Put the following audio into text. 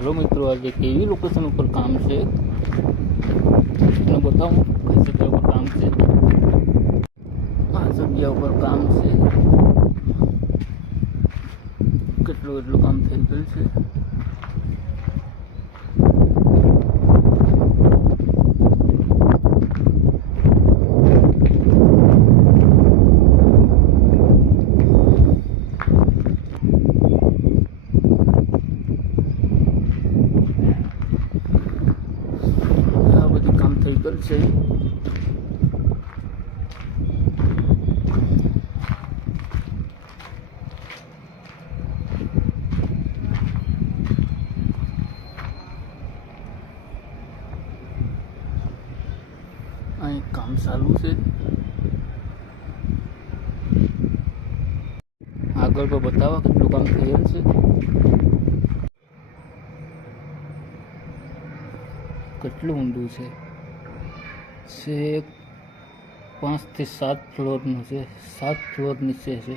Hello મિત્રો, આજે કેવી લોકેશન ઉપર કામ છે? તમને બતાવું, કઈ જગ્યા ઉપર કામ છે? આ જગ્યા ઉપર કામ છે. કેટલું એટલું કામ થઈ ગયું છે. બધું કામ થઈ ગયું છે અહીં કામ ચાલુ છે આગળ તો બતાવો કેટલું કામ થયેલ છે કેટલું ઊંડું છે છે પાંચથી સાત ફ્લોરનું છે સાત ફ્લોર નીચે છે.